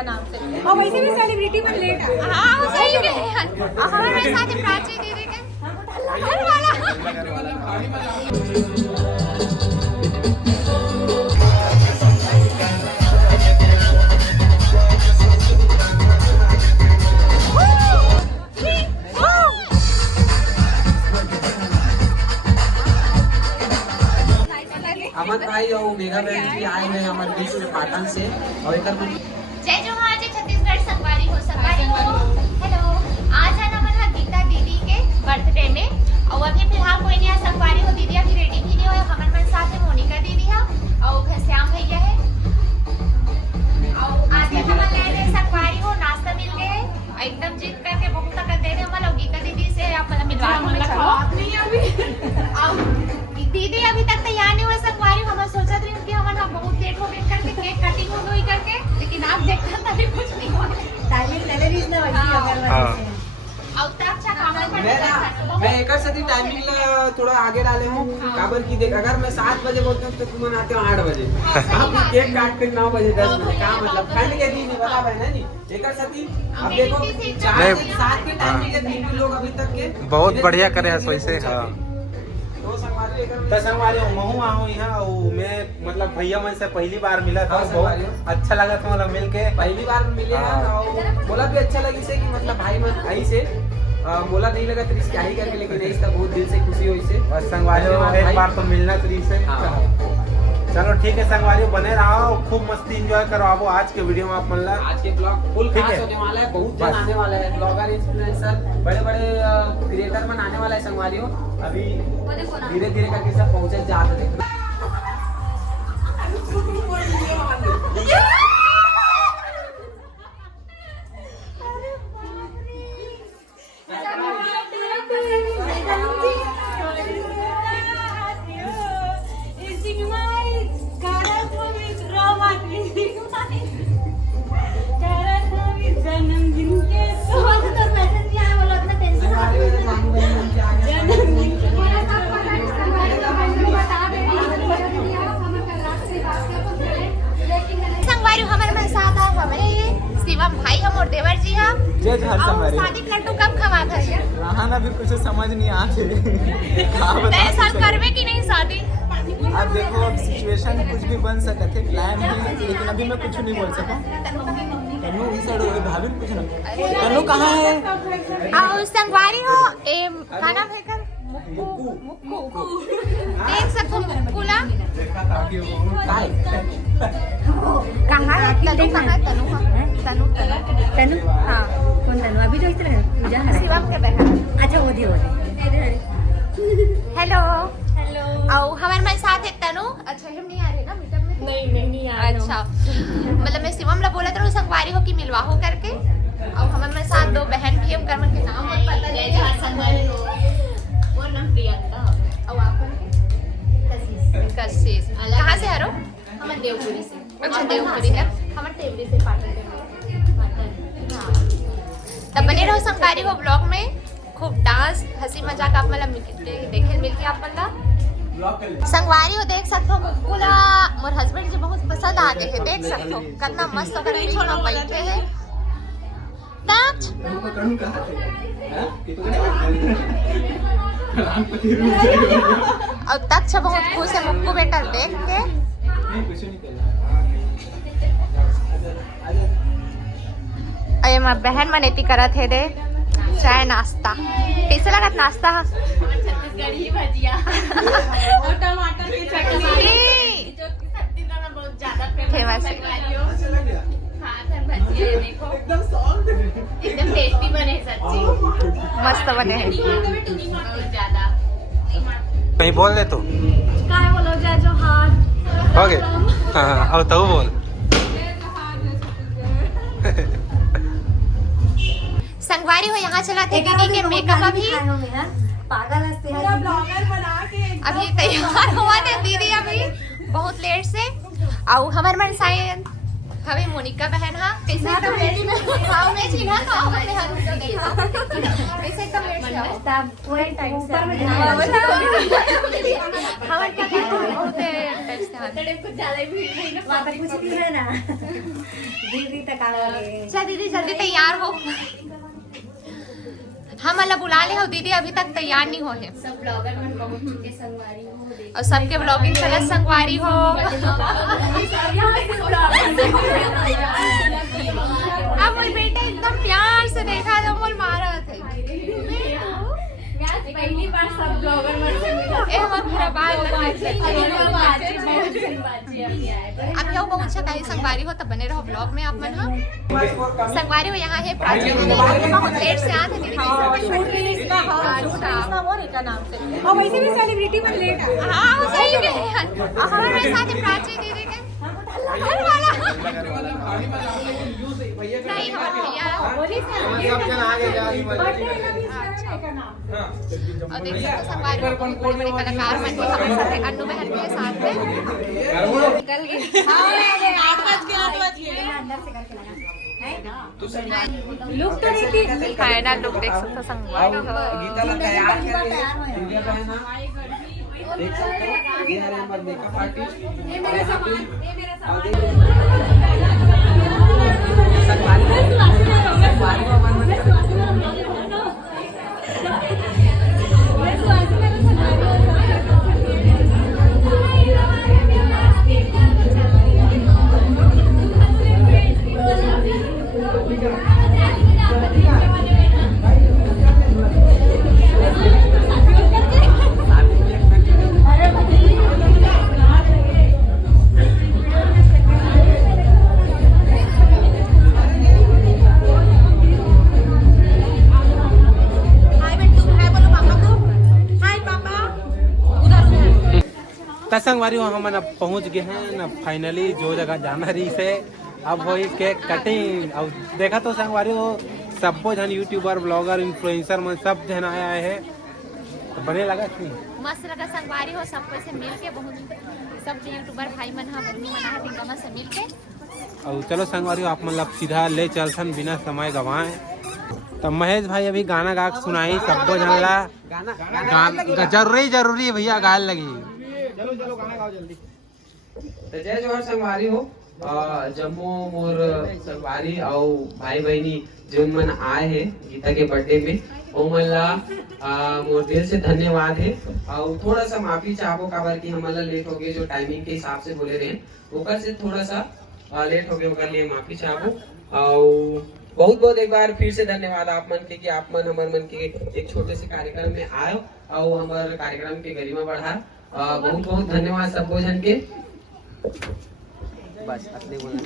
का नाम से। और वैसे भी सेलिब्रिटी में लेट है। हाँ सही में हमारे साथ प्राची दीदी के घर वाला अमन भाई और मेघा बहन जी आए हैं हमारे बीच में पाटन से और एक जय जोहार जय छत्तीसगढ़ संगवारी हो हेलो। आज है ना मतलब गीता दीदी के बर्थडे में और अभी फिलहाल कोई नहीं संगवारी हो दीदी अभी रेडी भी नहीं हो हमारे मन साथ है मोनिका दीदी है और घनश्याम भैया है और आज हमारे लिए संगवारी हो नाश्ता मिल गए एकदम जीत करके बहुत तक दे रहे हम लोग गीता दीदी से आप मतलब मिलवा दीदी अभी तक तैयार नहीं हुआ संगवारी हम सोचा रही कि हमारा बहुत लेट हो गए करके केक कटिंग हो गई करके लेकिन आप देखते हैं तभी कुछ नहीं हुआ टाइमिंग सैलरी ने वैसी अगर मैं एक सती टाइमिंग थोड़ा आगे डाले हूँ काबर की देख अगर मैं 7 बजे बोलता हूँ तो तुम आते हो 8 बजे आप केक काट कर 9 बजे 10 बजे क्या मतलब ठंड के दिन बता है ना जी एक सती अब देखो 4 से 7 के टाइमिंग के दिन लोग अभी तक के बहुत बढ़िया करे हैं वैसे हाँ तो संगवारी महू आहू यहाँ मैं मतलब भैया मन से पहली बार मिला था बहुत अच्छा लगा था मतलब मिल के पहली बार मिले हैं बोला भी अच्छा लगी से कि मतलब भाई मन आई से बोला नहीं लगा तो क्या ही करके लेकिन नहीं था बहुत दिल से खुशी हुई से और संगवारी एक बार तो मिलना तुरी से चलो ठीक है संगवारी बने रहो खूब मस्ती एंजॉय करो अब आज के वीडियो में आप मन ला आज के ब्लॉग फुल खास होने वाला है बहुत जन आने वाला है ब्लॉगर इन्फ्लुएंसर बड़े बड़े क्रिएटर में आने वाला है संगवारियों अभी धीरे धीरे करके सब पहुंचे जा रहे हैं भाई हम और देवर जी हम शादी लड्डू कब खवा था भी कुछ समझ नहीं आते साल करवे की नहीं शादी अब देखो अब सिचुएशन कुछ भी बन सकते थे प्लान है लेकिन अभी मैं कुछ नहीं बोल सका तनु इस साइड भाभी कुछ ना तनु कहाँ है आओ संगवारी हो ए खाना फेंकर मुक्कू देख सकते हो मुक्कूला कहाँ है तनु तनु हाँ कौन तनु अभी जो इस तरह पूजा शिवम के बहन अच्छा वो दी हेलो हेलो आओ हमारे मेरे साथ है तनु अच्छा हम नहीं आ रहे ना मीटअप में नहीं आ रहे अच्छा मतलब मैं शिवम ला बोला था संगवारी हो कि मिलवा हो करके और हमारे मेरे साथ 2 बहन भी हम कर्म के नाम और पता नहीं संगवारी हो वो नाम प्रियंका और आप कशिश कहाँ से हरो हम देवपुरी से अच्छा देवपुरी है हमारे टेबली से पाटन तब बने रहो संगवारी हो ब्लॉग में खूब डांस हंसी मजाक आप मतलब देखे मिलके आप मतलब संगवारी हो देख सकते हो मुकुला मोर हस्बैंड जी बहुत पसंद आते हैं देख सकते हो कितना मस्त अगर बीच में बैठे हैं ताज और तक्ष बहुत खुश है मुक्कू बेटा देख के अरे माँ बहन मनेती करत है दे चाय नाश्ता कैसे लगत नाश्ता छत्तीसगढ़ी भजिया और टमाटर की चटनी जो कि सब्जी का बहुत ज्यादा फेमस है हाँ भजिया देखो एकदम टेस्टी बने सच्ची मस्त बने हैं बहुत ज्यादा कहीं बोल दे तू काय बोलो जय जोहार हो गए हाँ अब तू बोल संगवारी हो यहाँ चला थे दीदी के मेकअप अभी पागल अभी तैयार हुआ थे दीदी अभी बहुत लेट से और हमारे मन शायद देखा भाई मोनिका बहन हाँ कैसे भाव में चिन्हा खाओ हमने हर कैसे कमेंट किया वही टाइम से हमारे क्या होते टेस्ट है कुछ ज्यादा भीड़ नहीं ना वहाँ पे कुछ भी है ना दीदी तक आ गए। अच्छा दीदी जल्दी तैयार हो हम अल्लाह बुला ले हो दीदी अभी तक तैयार नहीं हो है सब ब्लॉगर में पहुंच चुके संगवारी हो देखो और सबके ब्लॉगिंग चलत संगवारी हो अब मोर बेटा एकदम प्यार से देखा तो मोर मारा थे पहली बार सब ब्लॉगर में से मिला ए हमार पूरा बाल अब यो बहुत अच्छा कहीं संगवारी हो तब बने रहो ब्लॉग में आप मन हाँ संगवारी हो यहाँ है प्राची दीदी बहुत लेट से आते दीदी और वैसे भी सेलिब्रिटी में लेट है। हाँ सही में हमारे साथ है प्राची दीदी के घर वाला नहीं हमारे भैया और देख सकते संगवारी में बहुत बड़े बड़े कलाकार मन के हमारे साथ है अन्नू बहन के साथ में निकल गए 8 बज गए अंदर से करके लगा लुक तो रहती है ना लोग देख सकते संगवारी हो गीता ला तैयार कर रही है इंडिया का है ना देख सकते हो ये है हमारा मेकअप आर्टिस्ट ये मेरा सामान ये मेरा सामान संगवारी हो हम अब पहुंच गए हैं ना फाइनली जो जगह जाना रही से अब वही केक कटिंग अब देखा तो संगवारी हो सब जन यूट्यूबर ब्लॉगर इन्फ्लुएंसर में सब जन आया है तो बने लगा थी मस्त लगा संगवारी हो सबको से मिल के बहुत सब यूट्यूबर भाई मन हा बहनी मन हा तिनका से मिल के और चलो संगवारी हो आप मतलब सीधा ले चलसन बिना समय गवाए तो महेश भाई अभी गाना गा के सुनाई सबको जनला गाना जरूरी है भैया गाल लगी चलो गाना गाओ जल्दी तो जय जोहर संगवारी हो जम्मू मोर संगवारी और भाई बहनी जो मन आए हैं गीता के बर्थडे में वो मन ला मोर दिल से धन्यवाद है और थोड़ा सा माफी चाहो काबर की हमला लेट हो गए जो टाइमिंग के हिसाब से बोले रहे ओकर से थोड़ा सा लेट हो गए ओकर लिए माफी चाहो और बहुत बहुत एक बार फिर से धन्यवाद आप मन के कि आप मन हमार मन के एक छोटे से कार्यक्रम में आयो और हमारे कार्यक्रम के गरिमा बढ़ा बहुत बहुत धन्यवाद सबको जन के बस अपने बोला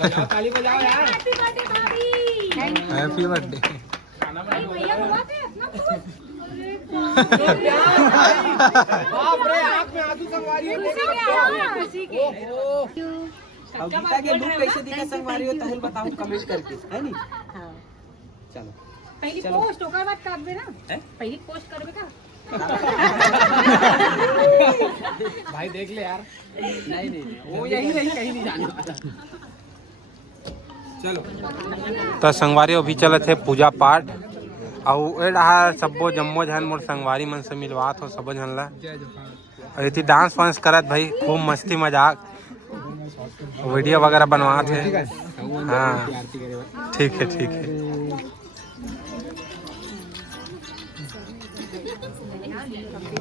बजाओ ताली बजाओ यार हैप्पी बर्थडे बाप रे आंख में आंसू संगवारी हो अब गीता के लुक कैसे दिखा संगवारी हो तहल बताओ कमेंट करके है नी चलो पहली पोस्ट ओकर बाद करबे ना पहली पोस्ट करबे का भाई देख ले यार नहीं वो यही नहीं कहीं नहीं जाने वाला चलो तो संगवारी अभी चलत है पूजा पाठ और रहा सबो जम्मो जन मोर संगवारी मन से मिलवात हो सब जन ला और इतनी डांस वांस करत भाई खूब मस्ती मजाक वीडियो वगैरह बनवाते हैं हाँ ठीक है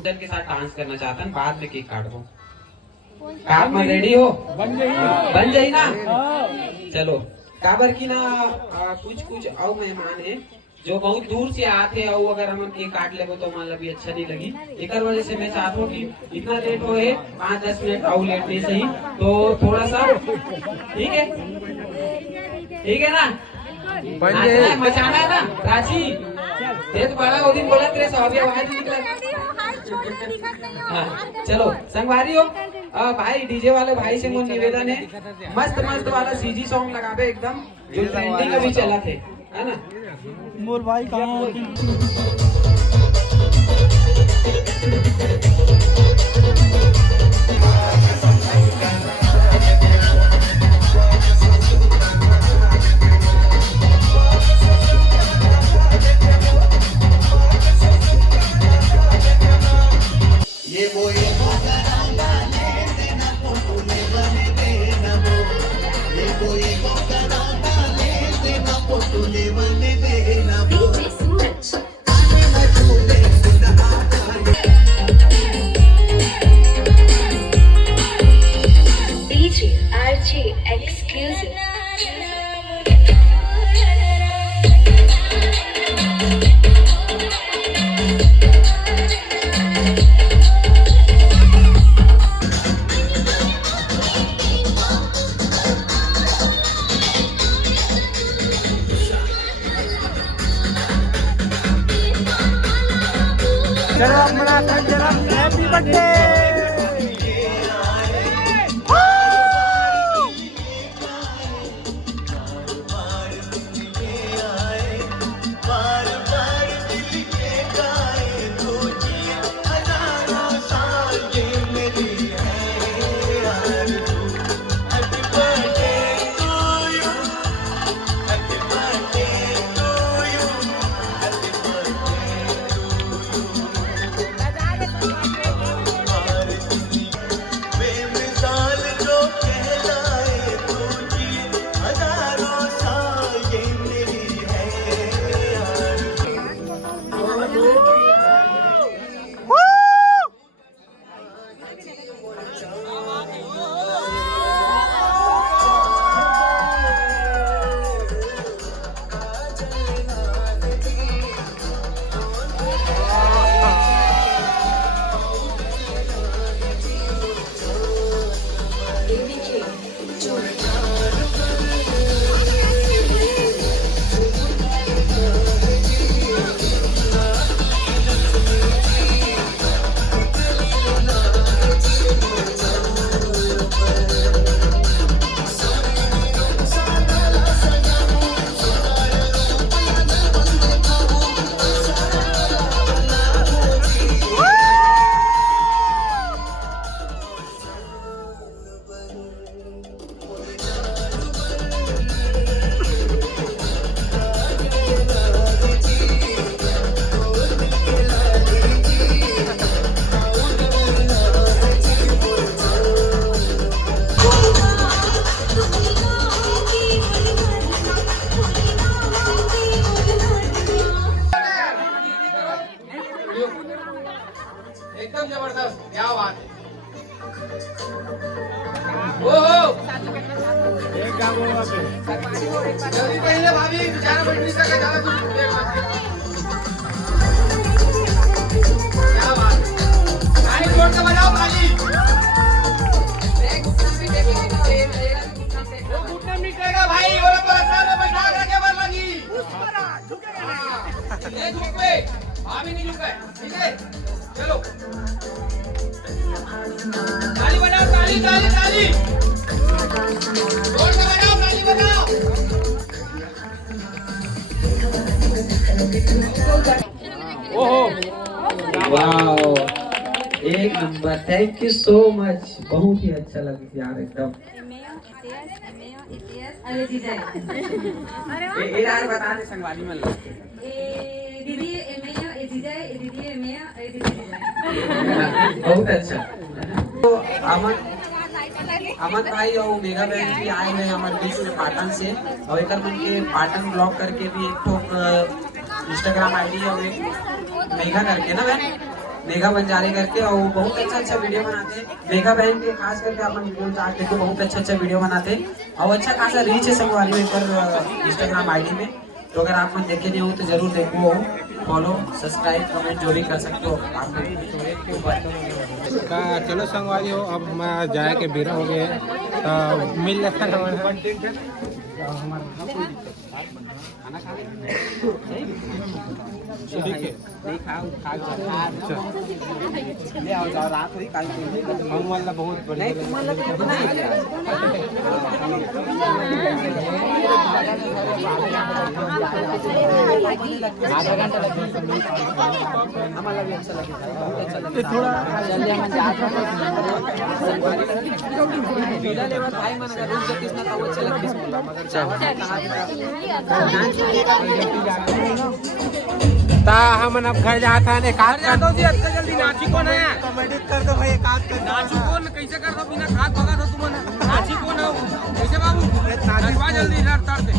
के साथ डांस करना चाहता हूँ बाद में केक काटो आप में रेडी हो बन जाई ना चलो काबर की ना कुछ और मेहमान है जो बहुत दूर से आते हैं और अगर हम केक काट ले तो मान भी अच्छा नहीं लगी एक वजह से मैं चाहता हूँ कि इतना लेट हो 5-10 मिनट और लेट नहीं सही तो थोड़ा सा ठीक है ना मचाना है ना रांची ये तो बड़ा वो दिन बोला तेरे सौभी आवाज निकला चलो संगवारी हो भाई डीजे वाले भाई से मुझे निवेदन है मस्त वाला सीजी सॉन्ग लगावे एकदम जो ट्रेंडिंग में भी चला थे है ना मोर भाई कहाँ चलो अपना हैप्पी बर्थडे। एकदम जबरदस्त, क्या बात है। ओहो जल्दी पहले भाभी बेचारा बैठ नहीं सका, ज्यादा कुछ क्या बात है। गाड़ी जोर से बजाओ भाजी। वो घुटना मिटेगा भाई, और परेशान में बैठा रखे बर लगी। ये झुक पे भाभी नहीं झुका है, ठीक है चलो। ताली बजाओ, ताली ताली ताली जोर से बजाओ, ताली बजाओ। ओहो वाओ, एक number, thank you so much, बहुत ही अच्छा लगा यार एकदम। ये यार बता दे संगवारी में दीदी बहुत अच्छा। तो अमन भाई और मेघा बहन भी आए हैं हमारे बीच में पाटन से, और एक मन के पाटन ब्लॉग करके भी एक ठोक इंस्टाग्राम आईडी है, एक मेघा करके ना बहन, मेघा बंजारे करके, और बहुत अच्छा अच्छा वीडियो बनाते हैं। मेघा बहन के खास करके अपन वीडियो चार्ट देखो, बहुत अच्छा अच्छा वीडियो बनाते हैं और अच्छा खासा रीच है संगवारी में पर इंस्टाग्राम आईडी में। तो अगर आप मन देखे नहीं हो तो जरूर देखो, फॉलो सब्सक्राइब कमेंट जो भी कर सकते हो आप। चलो संगवारी हो, अब हमारा जाए के बेरा हो गया, मिल लेता है बहुत बढ़िया। आधा घंटा हमारा भी अच्छा लगेगा, थोड़ा भाई मन अगर रूम से किसना तो अच्छा लगता ता हमन अब घर जाता है। काट कर दो जी, अच्छा जल्दी नाची कौन है, कमेडी कर दो भाई, काट कर नाचू कौन कैसे कर दो बिना खाद भगा दो तुम नाची कौन है कैसे बाबू नाचवा जल्दी लड़ तड़ दे।